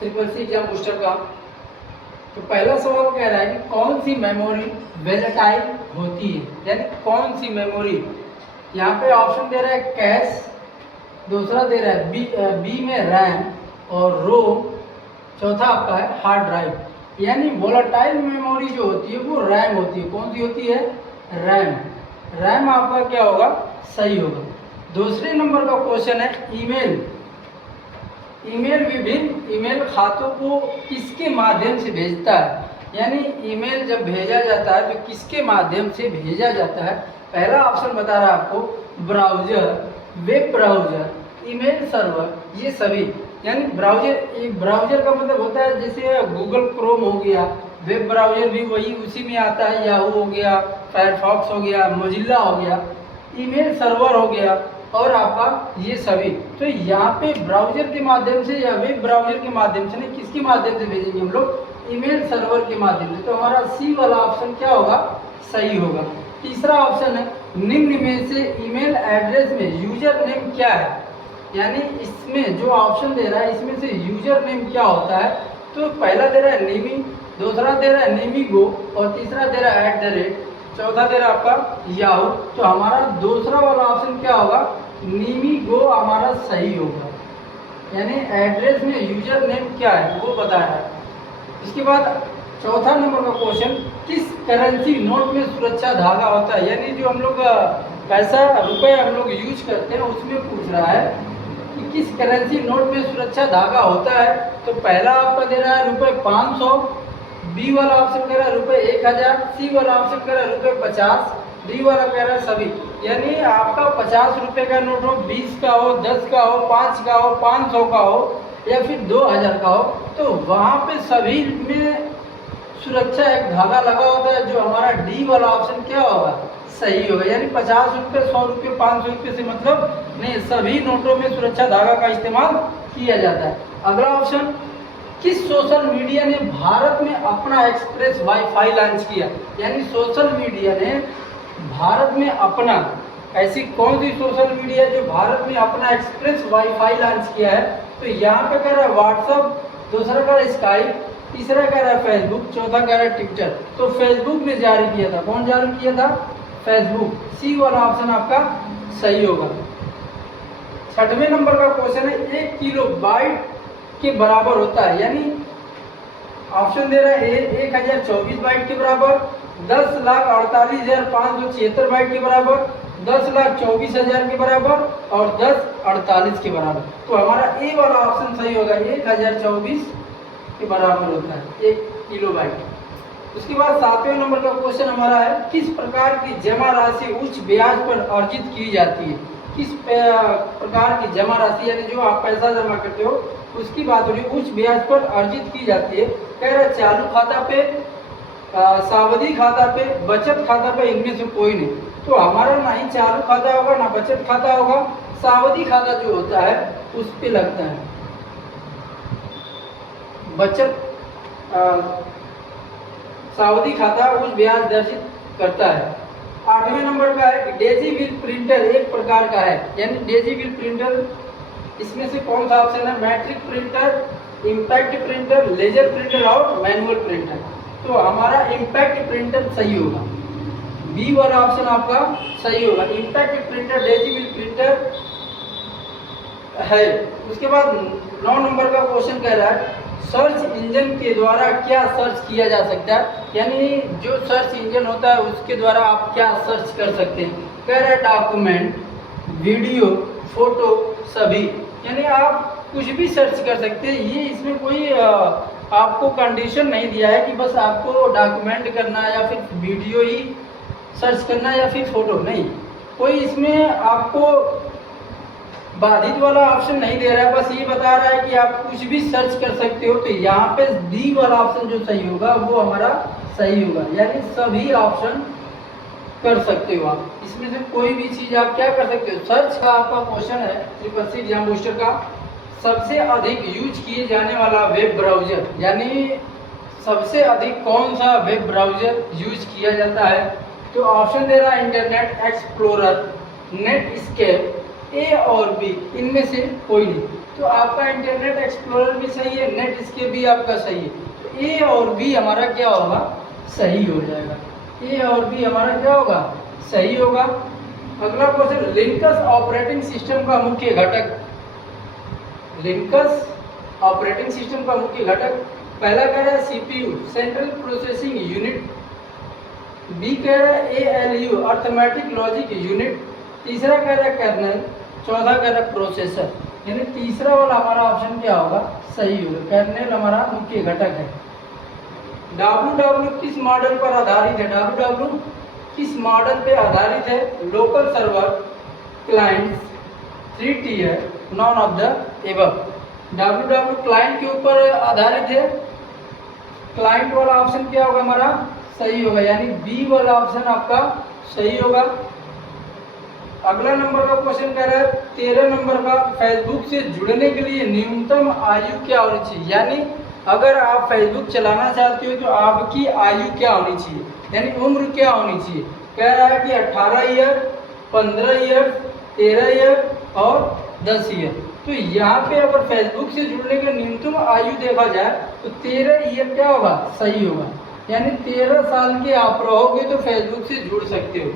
Triple C exam booster का। तो पहला सवाल कह रहा है कि कौन सी मेमोरी वोलेटाइल होती है, यानी कौन सी मेमोरी। यहाँ पे ऑप्शन दे रहा है कैश, दूसरा दे रहा है बी में रैम और रोम, चौथा आपका है हार्ड ड्राइव। यानी वोलेटाइल मेमोरी जो होती है वो रैम होती है। कौन सी होती है? रैम। रैम आपका क्या होगा? सही होगा। दूसरे नंबर का क्वेश्चन है ईमेल। ईमेल विभिन्न ईमेल खातों को किसके माध्यम से भेजता है, यानी ईमेल जब भेजा जाता है तो किसके माध्यम से भेजा जाता है। पहला ऑप्शन बता रहा है आपको browser, web browser, email server, ये सभी। यानी ब्राउजर का मतलब होता है जैसे गूगल क्रोम हो गया, वेब ब्राउजर भी वही उसी में आता है, याहू हो गया, फायरफॉक्स हो गया, मोजिल्ला हो गया, ईमेल सर्वर हो गया और आपका ये सभी। तो यहाँ पे ब्राउजर के माध्यम से या वेब ब्राउजर के माध्यम से नहीं, किसके माध्यम से भेजेंगे हम लोग? ईमेल सर्वर के माध्यम से। तो हमारा सी वाला ऑप्शन क्या होगा? सही होगा। तीसरा ऑप्शन है निम्न में से ईमेल एड्रेस में यूजर नेम क्या है, यानी इसमें जो ऑप्शन दे रहा है इसमें से यूजर नेम क्या होता है। तो पहला दे रहा है नेमी, दूसरा दे रहा है नेमीगो और तीसरा दे रहा है @ चौथा दे रहा है आपका याहू। तो हमारा दूसरा वाला ऑप्शन क्या होगा? नेमीगो हमारा सही होगा। यानी एड्रेस में यूजर नेम क्या है वो बताया है। इसके बाद चौथा नंबर का क्वेश्चन, किस करेंसी नोट में सुरक्षा धागा होता है, यानी जो हम लोग पैसा रुपए हम लोग यूज करते हैं उसमें पूछ रहा है कि किस करेंसी नोट में सुरक्षा धागा होता है। तो पहला आपका दे रहा है ₹500, बी वाला ऑप्शन कह रहा है ₹1000, सी वाला ऑप्शन कह रहा है ₹50, डी वाला कह रहा है सभी। यानी आपका 50 रुपये का नोट हो, 20 का हो, 10 का हो, 5 का हो, 500 का हो या फिर 2000 का हो, तो वहाँ पे सभी में सुरक्षा एक धागा लगा होता है, जो हमारा डी वाला ऑप्शन क्या होगा? सही होगा। यानी 50 रुपये, 100 रुपये, 500 रुपये से मतलब नहीं, सभी नोटों में सुरक्षा धागा का इस्तेमाल किया जाता है। अगला ऑप्शन, किस सोशल मीडिया ने भारत में अपना एक्सप्रेस वाईफाई लॉन्च किया, यानी सोशल मीडिया ने भारत में अपना, ऐसी कौन सी सोशल मीडिया जो भारत में अपना एक्सप्रेस वाईफाई लॉन्च किया है। तो यहाँ पे कह रहा है व्हाट्सअप, दूसरा कह रहा है स्काइप, तीसरा कह रहा है फेसबुक, चौथा कह रहा है ट्विटर। तो फेसबुक ने जारी किया था। कौन जारी किया था? फेसबुक। सी वाला ऑप्शन आपका सही होगा। छठवें नंबर का क्वेश्चन है 1 किलोबाइट के बराबर होता है, यानी ऑप्शन दे रहा है 1024 बाइट के बराबर, 10,48,576 बाइट के बराबर, 10,24,000 के बराबर और 1048 के बराबर। तो हमारा ए वाला ऑप्शन सही होगा, 1024 के बराबर होता है 1 किलोबाइट। उसके बाद 7वें नंबर का क्वेश्चन हमारा है, किस प्रकार की जमा राशि उच्च ब्याज पर अर्जित की जाती है। किस प्रकार की जमा राशि, यानी जो आप पैसा जमा करते हो उसकी बात हो रही है, उच्च ब्याज पर अर्जित की जाती है। कह रहा है चालू खाता पे, सावधि खाता पे, बचत खाता पे, इनमें से कोई नहीं। तो हमारा ना ही चालू खाता होगा ना बचत खाता होगा, सावधि खाता जो होता है उस पे लगता है। बचत सावधि खाता उच्च ब्याज दर्शित करता है। 8वें नंबर का है डेजी व्हील प्रिंटर एक प्रकार का है, यानी डेजी व्हील प्रिंटर इसमें से कौन सा ऑप्शन है? Matrix printer, impact printer, laser printer और मैनुअल प्रिंटर। तो हमारा इम्पैक्ट प्रिंटर सही होगा। बी वाला ऑप्शन आपका सही होगा, impact printer Daisy wheel printer है। उसके बाद 9 नंबर का क्वेश्चन कह रहा है, सर्च इंजन के द्वारा क्या सर्च किया जा सकता है, यानी जो सर्च इंजन होता है उसके द्वारा आप क्या सर्च कर सकते हैं। कह रहा है डॉक्यूमेंट, वीडियो, फोटो, सभी, यानी आप कुछ भी सर्च कर सकते हैं। ये इसमें कोई आपको कंडीशन नहीं दिया है कि बस आपको डॉक्यूमेंट करना है या फिर वीडियो ही सर्च करना है या फिर फोटो, नहीं, कोई इसमें आपको बाधित वाला ऑप्शन नहीं दे रहा है। बस ये बता रहा है कि आप कुछ भी सर्च कर सकते हो। तो यहाँ पे डी वाला ऑप्शन जो सही होगा वो हमारा सही होगा, यानी सभी ऑप्शन कर सकते हो आप, इसमें से कोई भी चीज आप क्या कर सकते हो, सर्च का आपका क्वेश्चन है ट्रिपल सी एग्जाम बूस्टर का। सबसे अधिक यूज किए जाने वाला वेब ब्राउजर, यानी सबसे अधिक कौन सा वेब ब्राउजर यूज किया जाता है। तो ऑप्शन दे रहा है इंटरनेट एक्सप्लोरर, नेटस्केप, ए और बी, इनमें से कोई नहीं। तो आपका इंटरनेट एक्सप्लोरर भी सही है, नेट स्केप भी आपका सही है। तो ए और बी हमारा क्या होगा, सही हो जाएगा। ए और बी हमारा क्या होगा, सही होगा। अगला क्वेश्चन, लिनक्स ऑपरेटिंग सिस्टम का मुख्य घटक। लिनक्स ऑपरेटिंग सिस्टम का मुख्य घटक, पहला कह रहा है CPU, central processing unit. B कह रहा है एएलयू, अर्थमेटिक लॉजिक यूनिट। तीसरा कह रहा है कर्नल। चौथा कह रहा है प्रोसेसर। यानी तीसरा वाला हमारा ऑप्शन क्या होगा, सही होगा। कर्नल हमारा मुख्य घटक है। डब्ल्यू किस मॉडल पर आधारित है, डब्ल्यू किस मॉडल पे आधारित है, local server, clients, 3 tier, none of the above. W client के ऊपर आधारित है। क्लाइंट वाला ऑप्शन क्या होगा हमारा, सही होगा, यानी बी वाला ऑप्शन आपका सही होगा। अगला नंबर का क्वेश्चन कह रहा है 13 नंबर का, फेसबुक से जुड़ने के लिए न्यूनतम आयु क्या होनी चाहिए। यानी अगर आप फेसबुक चलाना चाहते हो तो आपकी आयु क्या होनी चाहिए, यानी उम्र क्या होनी चाहिए। कह रहा है कि 18 ईयर, 15 ईयर, 13 ईयर और 10 ईयर। तो यहाँ पे अगर फेसबुक से जुड़ने का न्यूनतम आयु देखा जाए तो 13 ईयर क्या होगा, सही होगा। यानी 13 साल के आप रहोगे तो फेसबुक से जुड़ सकते हो।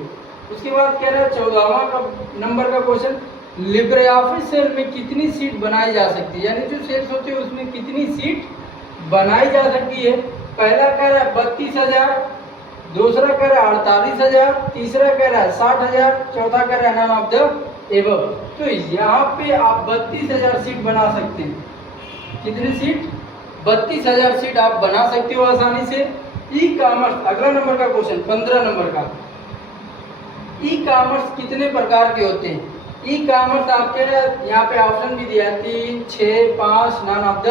उसके बाद कह रहा है 14वां नंबर का क्वेश्चन, लिब्रे ऑफिस सेल में कितनी सीट बनाई जा सकती है, यानी जो सेल्स होते हैं उसमें कितनी सीट बनाई जा सकती है। पहला कह रहा है 32,000, दूसरा कह रहा है 48,000, तीसरा कह रहा है 60,000, चौथा कह रहा है नॉन ऑफ द एबव। तो यहाँ पे आप 32,000 सीट बना सकते हैं। कितनी सीट, 32,000 सीट आप बना सकते हो आसानी से। ई कॉमर्स, अगला नंबर का क्वेश्चन 15 नंबर का, ई कॉमर्स कितने प्रकार के होते हैं। ई कॉमर्स आपके यहाँ पे ऑप्शन भी दिया है 3, 6, 5, नॉन ऑफ द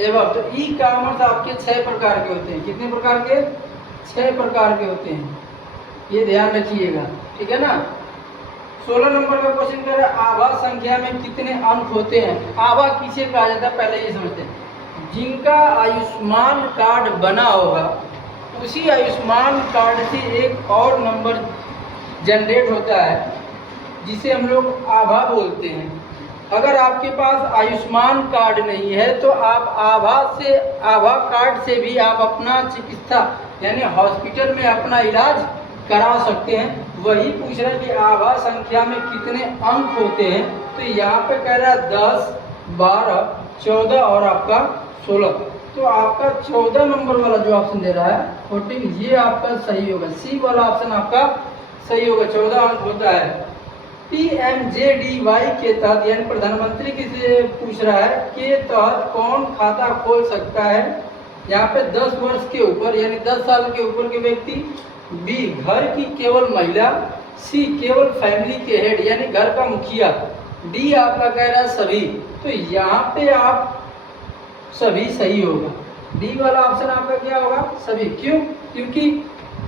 एबव। तो ई कॉमर्स आपके 6 प्रकार के होते हैं। कितने प्रकार के, 6 प्रकार के होते हैं, ये ध्यान रखिएगा, ठीक है ना। 16 नंबर का क्वेश्चन कर रहा है आभा संख्या में कितने अंक होते हैं। आभा किसे कहा जाता है, पहले ये समझते हैं। जिनका आयुष्मान कार्ड बना होगा उसी आयुष्मान कार्ड से एक और नंबर जनरेट होता है जिसे हम लोग आभा बोलते हैं। अगर आपके पास आयुष्मान कार्ड नहीं है तो आप आभा कार्ड से भी आप अपना चिकित्सा यानी हॉस्पिटल में अपना इलाज करा सकते हैं। वही पूछ रहा है कि आभा संख्या में कितने अंक होते हैं। तो यहाँ पे कह रहा है 10, 12, 14 और आपका 16। तो आपका 14 नंबर वाला जो ऑप्शन दे रहा है 14, ये आपका सही होगा। सी वाला ऑप्शन आपका सही होगा, 14 अंक होता है। PMJDY के तहत यानी प्रधानमंत्री किसे पूछ रहा है के तहत कौन खाता खोल सकता है। यहाँ पे 10 वर्ष के ऊपर यानी 10 साल के ऊपर के व्यक्ति, बी घर की केवल महिला, सी केवल फैमिली के हेड यानी घर का मुखिया, डी आपका कह रहा है सभी। तो यहाँ पे आप सभी सही होगा। डी वाला ऑप्शन आपका क्या होगा, सभी। क्यों, क्योंकि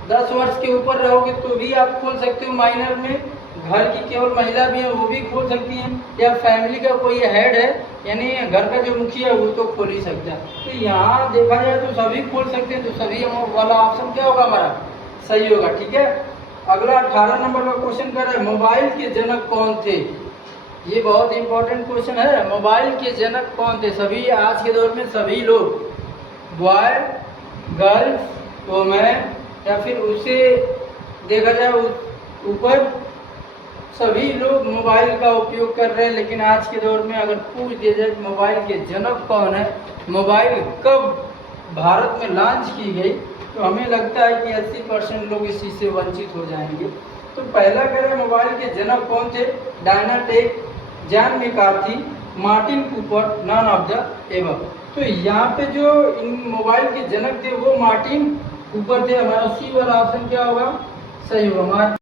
10 वर्ष के ऊपर रहोगे तो भी आप खोल सकते हो माइनर में, घर की केवल महिला भी है वो भी खोल सकती हैं, या फैमिली का कोई हेड है यानी घर का जो मुखिया है वो तो खोल ही सकता है। तो यहाँ देखा जाए तो सभी खोल सकते हैं। तो सभी वाला ऑप्शन क्या होगा हमारा, सही होगा, ठीक है। अगला 18 नंबर का क्वेश्चन कर रहा है मोबाइल के जनक कौन थे। ये बहुत इंपॉर्टेंट क्वेश्चन है। मोबाइल के जनक कौन थे। सभी आज के दौर में सभी लोग, बॉय, गर्ल्स, वुमेन या फिर उससे देखा जाए ऊपर, सभी लोग मोबाइल का उपयोग कर रहे हैं। लेकिन आज के दौर में अगर पूछ दिया जाए मोबाइल के जनक कौन है, मोबाइल कब भारत में लॉन्च की गई, तो हमें लगता है कि 80% लोग इस चीज़ से वंचित हो जाएंगे। तो पहला कह रहे हैं मोबाइल के जनक कौन थे, DynaTAC, John McCarthy, Martin Cooper, none of the above. तो यहाँ पे जो इन मोबाइल के जनक थे वो मार्टिन कूपर थे। हमारा सी वाला ऑप्शन क्या होगा, सही होगा।